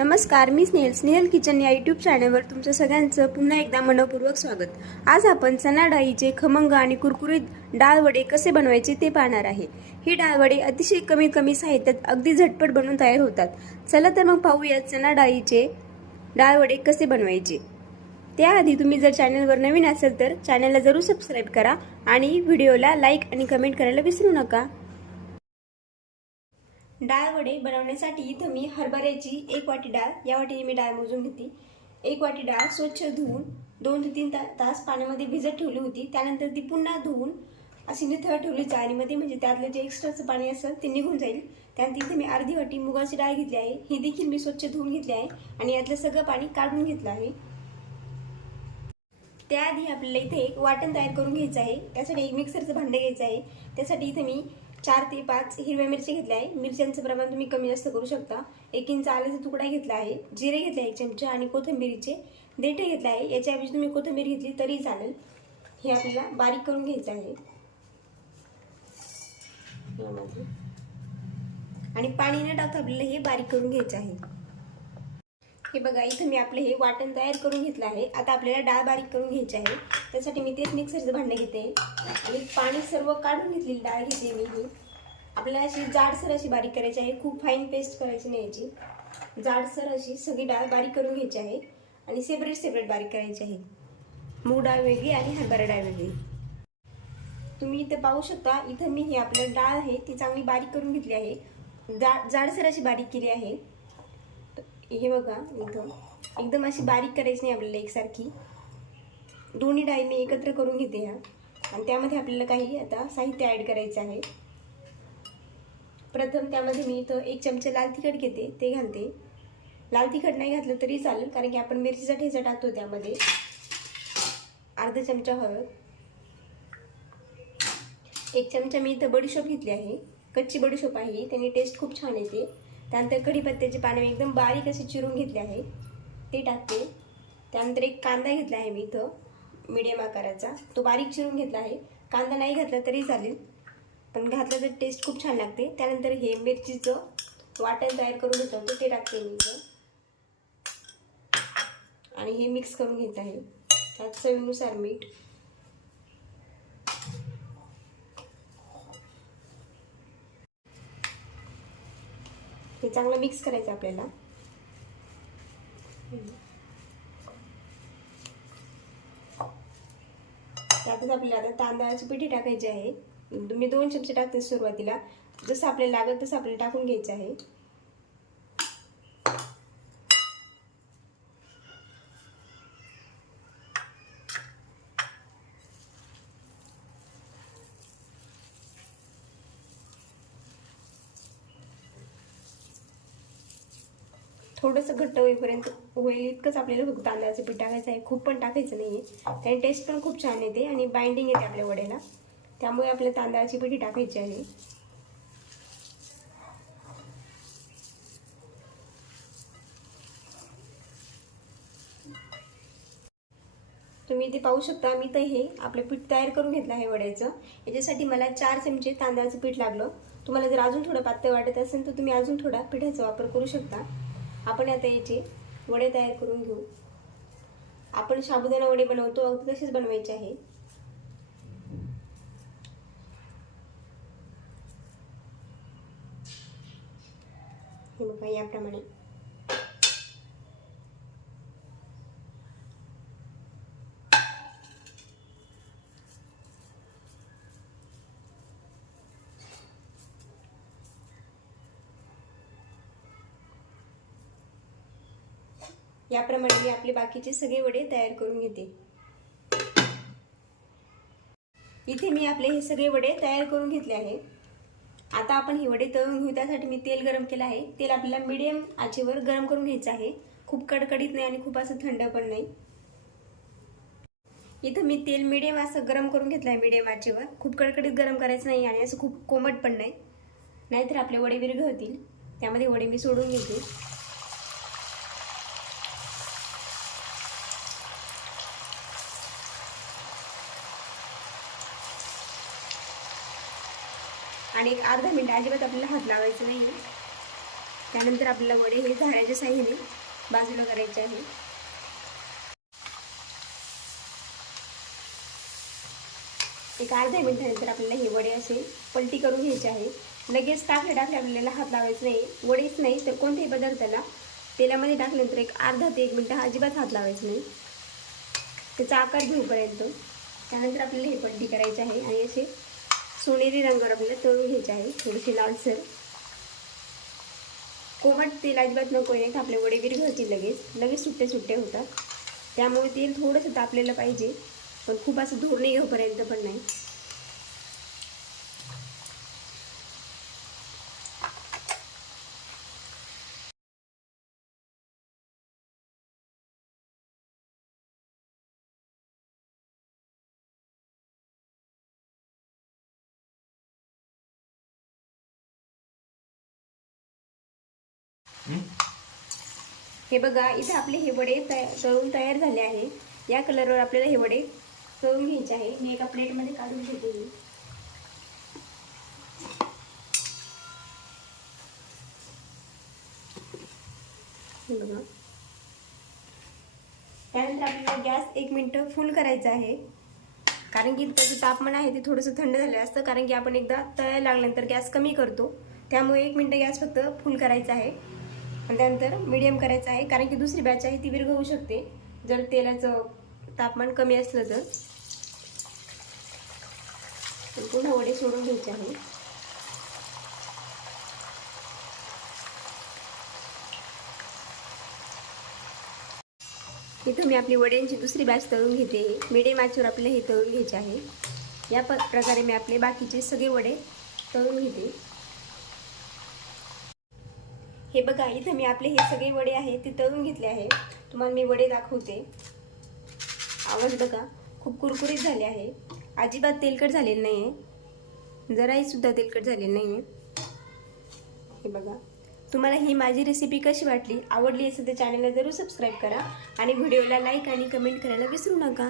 नमस्कार, मी स्नेहल किचन या यूट्यूब चॅनलवर तुमचं सगळ्यांचं पुन्हा एकदा मनपूर्वक स्वागत. आज आपण चणा डाळीचे खमंग आणि कुरकुरीत डाळ वडे कसे बनवायचे ते पाहणार आहे. ही डाळ वडे अतिशय कमी साहित्यात अगदी झटपट बनवून तयार होतात. चला तर मग पाहूया चणा डाळीचे डाळ वडे कसे बनवायचे. त्याआधी तुम्ही जर चॅनलवर नवीन असेल तर चॅनलला जरूर सबस्क्राईब करा आणि व्हिडिओला लाईक आणि कमेंट करायला विसरू नका. डाळ वडे बनवण्यासाठी इथं मी हरभऱ्याची 1 वाटी डाळ, या वाटीने मी डाळ मोजून घेतली. 1 वाटी डाळ स्वच्छ धुवून 2 ते 3 तास पाण्यामध्ये भिजत ठेवली होती. त्यानंतर ती पुन्हा धुवून अशी निथळ ठेवली चाळणीमध्ये, म्हणजे त्यातलं जे एक्स्ट्राचं पाणी असेल ते निघून जाईल. त्यानंतर इथे मी अर्धी वाटी मुगाची डाळ घेतली आहे. ही देखील मी स्वच्छ धुवून घेतली आहे आणि यातलं सगळं पाणी काढून घेतलं आहे. त्याआधी आपल्याला इथे एक वाटण तयार करून घ्यायचं आहे. त्यासाठी एक मिक्सरचं भांडं घ्यायचं आहे. त्यासाठी इथे मी 4 ते 5 हिरव्या मिरची घेतल्या आहे. मिरच्यांचं प्रमाण तुम्ही कमी जास्त करू शकता. 1 इंच आल्याचा तुकडा घेतला आहे. जिरे घेतले 1 चमचा आणि कोथिंबीरीचे देठे घेतले आहे. याच्याऐवजी तुम्ही कोथिंबीर घेतली तरी चालेल. हे आपल्याला बारीक करून घ्यायचं आहे आणि पाणी न टाकता आपल्याला हे बारीक करून घ्यायचं आहे. हे बघा, इथं मी आपलं हे वाटण तयार करून घेतलं आहे. आता आपल्याला डाळ बारीक करून घ्यायची आहे. त्यासाठी मी तेच मिक्सरचं भांडं घेते आणि पाणी सर्व काढून घेतलेली डाळ घेते मी. ही आपल्याला अशी जाडसर अशी बारीक करायची आहे. खूप फाईन पेस्ट करायची नाही याची. जाडसर अशी सगळी डाळ बारीक करून घ्यायची आहे आणि सेपरेट बारीक करायची आहे. मूग डाळ वेगळी आणि हरभरा डाळ वेगळी. तुम्ही इथे पाहू शकता, इथं मी ही आपलं डाळ आहे ती चांगली बारीक करून घेतली आहे. जाडसर अशी बारीक केली आहे. हे बघा, इथं एकदम अशी बारीक करायची नाही आपल्याला एकसारखी. दोन्ही डाळी मी एकत्र करून घेते ह्या आणि त्यामध्ये आपल्याला काही आता साहित्य ॲड करायचं आहे. प्रथम त्यामध्ये मी इथं 1 चमचा लाल तिखट घेते, ते घालते. लाल तिखट नाही घातलं तरी चालेल, कारण की आपण मिरचीचा ठेचा टाकतो त्यामध्ये. अर्धा चमचा हळद. 1 चमचा मी इथं बडीशोप घेतली आहे. कच्ची बडीशोप आहे, त्याने टेस्ट खूप छान येते. त्यानंतर कढीपत्त्याचे पाने एकदम बारीक असे चिरून घेतले आहे, ते टाकते. त्यानंतर एक कांदा घेतला आहे मी इथं मीडियम आकाराचा, तो बारीक चिरून घेतला आहे. कांदा नाही घातला तरी चालेल, पण घातला तर टेस्ट खूप छान लागते. त्यानंतर हे मिरचीचं वाटण तयार करून घेतलं होतं ते टाकते मी इथं आणि हे मिक्स करून घेत आहे. त्यात चवीनुसार मीठ. हे चांगलं मिक्स करायचं आपल्याला. त्यातच आपल्याला आता तांदळाची पिठी टाकायची आहे. मी 2 चमचे टाकते सुरुवातीला. जसं आपल्याला लागेल तसं आपल्याला टाकून घ्यायचं आहे. थोडंसं घट्ट होईपर्यंत होईल इतकंच आपल्याला फक्त तांदळाचं पीठ टाकायचं आहे. खूप पण टाकायचं नाही आहे, त्याने टेस्ट पण खूप छान येते आणि बाइंडिंग येते आपल्या वड्याला. त्यामुळे आपल्याला तांदळाची पिठी टाकायची आहे. तुम्ही इथे पाहू शकता, मी तर हे आपलं पीठ तयार करून घेतलं आहे वड्याचं. याच्यासाठी मला 4 चमचे तांदळाचं पीठ लागलं. तुम्हाला जर अजून थोडं पातळ वाटत असेल तर तुम्ही अजून थोडा पिठाचा वापर करू शकता. आपण आता याचे वडे तयार करून घेऊ. आपण साबुदाणा वडे बनवतो अगदी तसेच बनवायचे आहे. हे बघा, याप्रमाणे. याप्रमाणे मी आपले बाकीचे सगळे वडे तयार करून घेते. इथे मी आपले हे सगळे वडे तयार करून घेतले आहे. आता आपण हे वडे तळून घेऊ. त्यासाठी मी तेल गरम केलं आहे. तेल आपल्याला मीडियम आचेवर गरम करून घ्यायचं आहे. खूप कडकडीत नाही आणि खूप असं थंड पण नाही. इथं मी तेल मीडियम असं गरम करून घेतलं आहे, मीडियम आचेवर. खूप कडकडीत गरम करायचं नाही आणि असं खूप कोमट पण नाही, नाहीतर आपले वडे विरघळतील. त्यामध्ये वडे मी सोडून घेते. आणि एक अर्धा मिनिट अजिबात आपल्याला हात लावायचं नाही. त्यानंतर आपल्याला वडे हे झाऱ्याच्या साह्याने बाजूला करायचे आहे. एक अर्ध्या मिनिटानंतर आपल्याला हे वडे असे पलटी करून घ्यायचे आहे. लगेच टाकले आपल्याला हात लावायचा नाही. वडेच नाही तर कोणत्याही पदार्थाला तेलामध्ये टाकल्यानंतर एक अर्धा ते 1 मिनिट अजिबात हात लावायचा नाही, त्याचा आकार घेऊपर्यंत. त्यानंतर आपल्याला हे पलटी करायचे आहे आणि असे सोनेरी रंगावर आपल्याला तळून घ्यायचे आहे. थोडीशी लालसर. कोमट तेल अजिबात नको आहे, आपले वडे विरघळतील लगेच सुट्टे होतात. त्यामुळे तेल थोडंसं तापलेलं पाहिजे, पण खूप असं धूर नाही घेऊपर्यंत पण नाही. हे बघा, इथे आपले हे वडे तळून तयार झाले आहे. या कलरवर आपल्याला हे वडे तळून घ्यायचे आहे. मी एका प्लेटमध्ये काढून घेते. हे बघा. त्यानंतर आपल्याला गॅस 1 मिनिट फुल करायचा आहे, कारण की त्याचं तापमान आहे ते थोडंसं थंड झालं असतं. कारण की आपण एकदा तळायला लागल्यानंतर गॅस कमी करतो, त्यामुळे 1 मिनिट गॅस फक्त फुल करायचा आहे. आणि त्यानंतर मीडियम करायचं आहे, कारण की दुसरी बॅच आहे ती विरघळू शकते जर तेलाचं तापमान कमी असलं तर. पुन्हा वडे सोडून घ्यायचे आहे. इथं मी आपली वड्यांची दुसरी बॅच तळून घेते. मीडियम आचेवर आपल्याला हे तळून घ्यायचे आहे. या प्रकारे मी आपले बाकीचे सगळे वडे तळून घेते. हे बघा, इथं मी आपले हे सगळे वडे आहेत ते तळून घेतले आहे. तुम्हाला मी वडे दाखवते. आवाज बघा, खूप कुरकुरीत झाले आहे. अजिबात तेलकट झालेलं नाही आहे, जराही सुद्धा तेलकट झालेलं नाही आहे. हे बघा. तुम्हाला ही माझी रेसिपी कशी वाटली, आवडली असेल तर चॅनलला जरूर सबस्क्राईब करा आणि व्हिडिओला लाईक आणि कमेंट करायला विसरू नका.